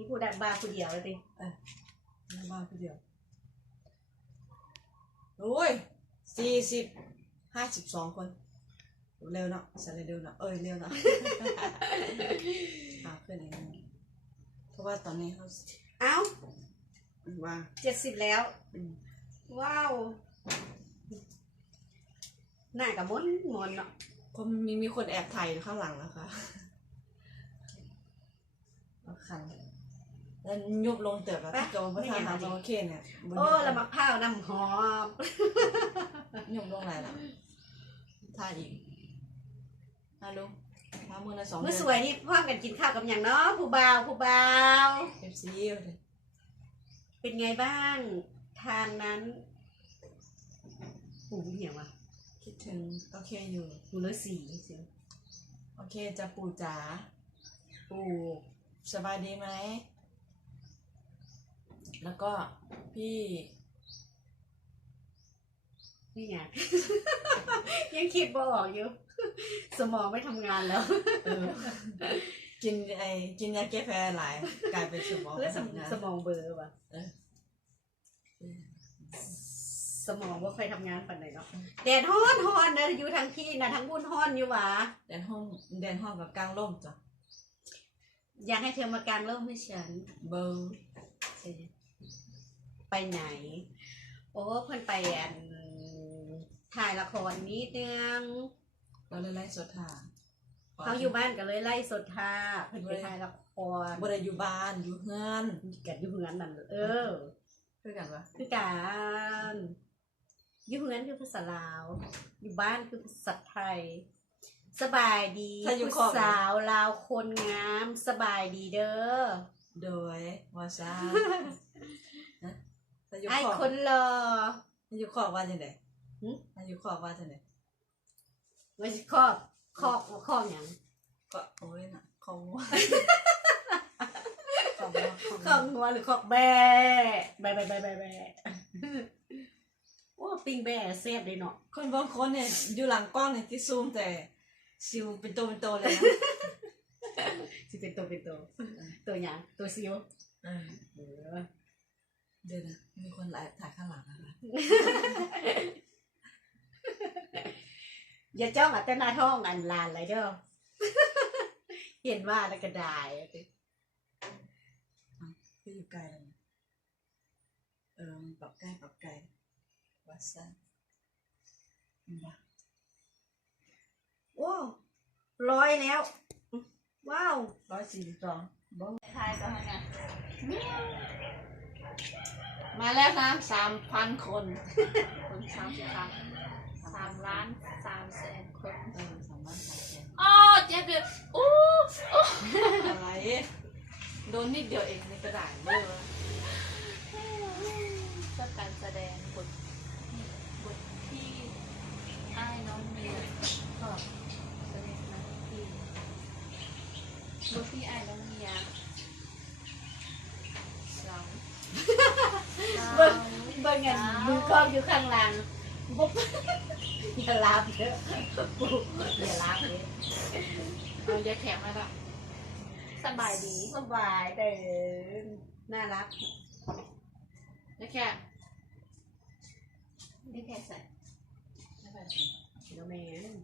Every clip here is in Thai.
ที่ผู้ดักบาผู้เดียวเลยดิแม่บ้านผู้เดียวโอ้ยสี่สิบห้าสิบสองคน เร็วเนาะสายเร็วเนาะเอ้ยเร็วเนาะหาขึ้นเองเพราะว่าตอนนี้เขาเอ้าว่าเจ็ดสิบแล้วอืมว้าวหน้ากับมนมนเนาะเพราะมีมีคนแอบถ่ายอยู่ข้างหลังนะคะเอาคัน แล้วยุบลงเติบแบบพี่โจพระธาตุจระเข้เนี่ยบนโอ้ละมักพร้าวน้ำหอมยุบลงไหนล่ะถ่ายอีกฮัลโหลมามือละสองเมื่อสวยนี่พร้อมกันกินข้าวกับอย่างเนาะผู้บ่าวผู้บ่าวเอฟซีเป็นไงบ้างทางนั้นปู่เหี่ยวอะคิดถึงโอเคอยู่ปู่ร้อยสี่เสียวโอเคจะปู่จ๋าปู่สบายดีไหม แล้วก็พี่ นี่ไง ยังคิดบ่ออกอยู่ สมองไม่ทำงานแล้ว เออกินไอกินยาแก้แพ้หลายกลายเป็นสมองเพื่อสมทำงานสมองเบลอร์ว่ะเออสมองว่าค่อยทำงานปันไหนเนาะแดดฮ้อนฮ้อนนะอยู่ทางที่นะทั้งบุญฮ้อนอยู่หวะแดนห้องแดนห้องกับกลางร่มจ้ะอยากให้เธอมากางร่มให้ฉันเบอร์ ไปไหน โอ้เพิ่นไปอันถ่ายละครนิดนึงเราเลยไล่สดทาเขาอยู่บ้านก็เลยไล่สดท่าเพิ่นไปถ่ายละครบ่ได้อยู่บ้านอยู่เฮือนกันอยู่เฮือนนั่นเออ คือกันวะคือการอยู่เฮือนคือภาษาลาว อยู่บ้านคือภาษาไทยสบายดีถ้าอยู่ผู้ขอบสาวลาวคนงาม สบายดีเด้อโดยวาซา นะถ้าอยู่ไอ้ขอบคนรอถ้าอยู่ขอบว่าจังได๋หึถ้าอยู่ขอบว่าจังได๋ไว้สิครอบครอบครอบหยังก็โอ้ยน่ะของขอบว่าครอบงัวหรือครอบแบ่แบ่แบ่แบ่แบ่แบ่โอ้ปิ้งแบ่แซ่บเลยเนาะคนบางคนเนี่ยอยู่หลังกล้องเนี่ยที่ซูมแต่ซิวเป็นตัวเป็นตัวเลยนะสิเป็นตัวเป็นตัวตัวหยังตัวซิวเออ เออเดี๋ยวนะมีคนไลฟ์ถ่ายข้างหลังนะคะ อย่าจ้องอัตนาท้องอันลานเลยเด้อเห็นว่าแล้วก็ได้พี่อยู่ไกลเลยนะเออมันปรับใกล้ปรับไกลวัดซ่าอืมปะโอ้ร้อยแล้ว ว้าวร้อยสี่สิบสองบ้องทายก็ให้ไง มาแล้วนะสามพันคนคนสามสิบสามสามล้านสามแสนคนเออสามพันสามแสนอ๋อเจ็บเลยอู้อู้อะไรโดนนิดเดียวเองในกระดาษเยอะชอบการแสดงบทบทที่อ้ายน้องเมียชอบแสดงมาที่บทที่อ้ายน้องเมียสอง เบิ่ง เบิ่งเงินมือกล้องอยู่ข้างหลังบุ๊บอย่าลาบเด้อปุ๊บอย่าลาบเด้อเอายาแข็งมาละสบายดีสบายเด้อน่ารักยาแข็งยาแข็งใส่เดี๋ยวแม่น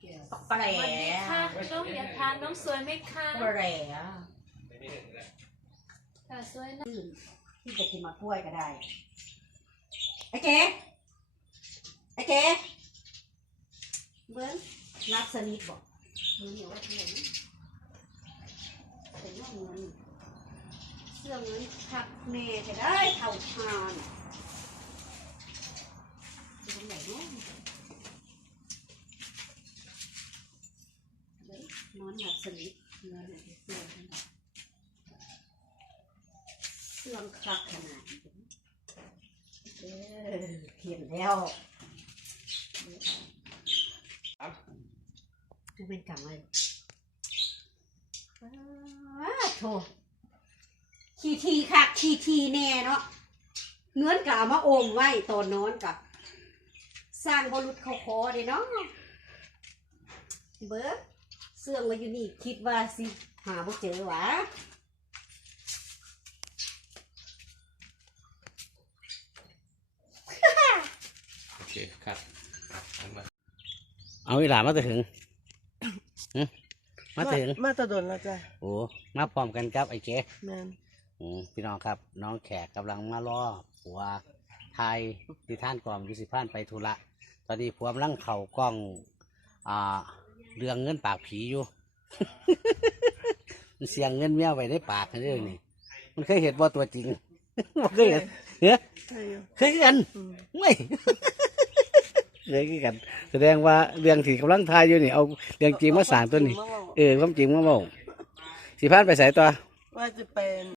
เกี่ยวปักแปรสวัสดีค่ะน้องอยากทานน้องสวยไหมคะแปรค่ะสวยนะ ที่จะกินมากล้วยก็ได้ ไอ้เก๋ไอ้เก๋เบิ้งรับสนิทบอกมึงอยู่ว่าเท่าไหร่เป็นว่าเงินเสื้อเงินขักแม่จะได้เท่าทานเป็นไหนเนาะนอนหลับสนิทนอะไรเสื้อทั้งหมด เสื่อมคักขนาดนี้เออเขียนแล้วจะเป็นกรรมอะไรอ้าโถทีทีคักทีทีแน่เนาะเงินกะเอามาโอมไว้ตอนนอนกับสร้างบรุษเขาคอเด้เนาะเบิร์เสื่องไว้อยู่นี่คิดว่าสิ หาบ่เจอหวะ ครับเอามาเอาอีหลามาถึงหึมาถึงมาตะดนแล้วจ้ะโอ้มาพร้อมกันครับไอ้เจ๊แม่นอืมพี่น้องครับ น้องแขกกำลังมาล่อผัวไทยที่ท่านกองอยุสิพานไปธุระตอนนี้ผัวกำลังเข่ากล้อง อ่าเรื่องเงินปากผีอยู่มันเสียงเงินเมียไว้ในปากเรื่องนี้มันเคยเห็นบ่ตัวจริงบ่เคยเห็นเฮ้ยใช่อยู่เคยกันอืมไม่ เคยคือกัน แสดงว่าเรื่องที่กำลังทายอยู่นี่เอาเรื่องจริงมาสร้างตัวนี้ เอเออความจริงมาบอกสิพานไปใส่ตัว ว่าจะเป็น